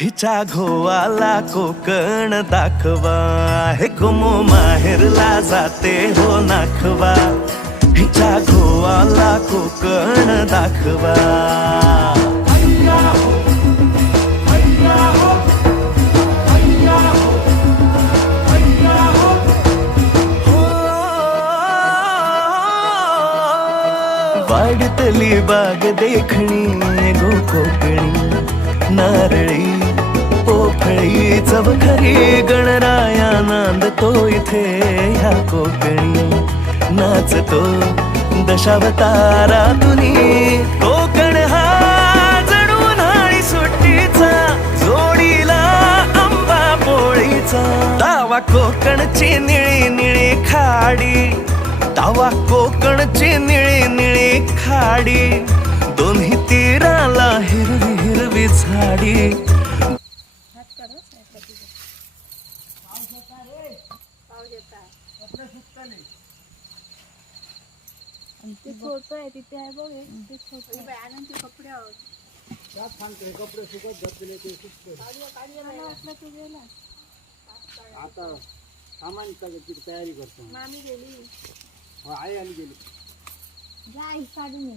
हिच्या घोवाला कोकण दाखवा, हे गोमो माहेरला जाते हो नाखवा. हिच्या घोवाला कोकण दाखवा. वाडतली बाग देखणी गो कोकणी, नारळी पोफळी चवखरी गणराया नांदतो इथे ह्या कोकणी. नाचतो दशावतारातुनी कोकण हा जणू उन्हाळी सुट्टीचा, जोडीला आंबा पोळीचा. दावा कोकणची निळी निळी खाडी, दावा कोकणची निळी निळी खाडी. दोन्ही तीराला हिरवी हिरवी झाडी. ते छोटं आहे तिथे आहे बघ, ते छोटं आहे. आनंद ते कपडे कपडे सुकत घातले ते सुकते. वाटलं तू गेला. आता सामान तयारी करतो. मामी गेली. आई आणि गेली. जा काढून ये.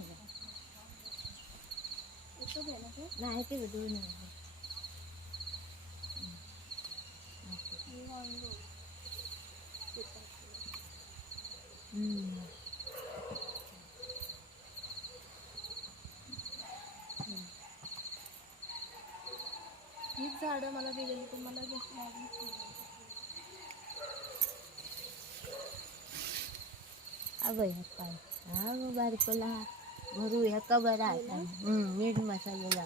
नाही ते दोन हीच झाडं मला दिलेली, पण मला जास्त लागली. काय हा बारकोला भरू ह्या बरा मीठ मसाला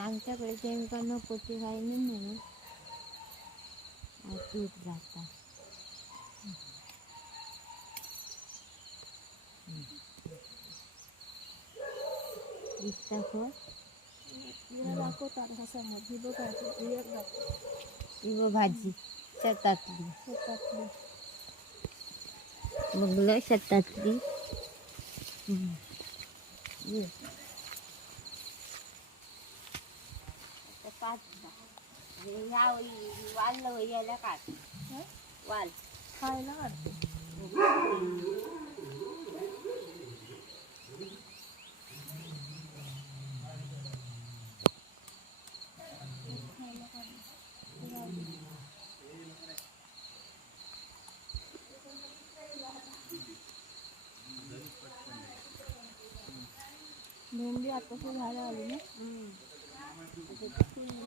आमच्याकडे शेंगा नको ते काही नाही म्हणून तूप जाता. भाजी शेतातली बघलं शेतातली. वाल यायला काढ वाल खायला काढते. भेंडी आताशी झालं आली ना.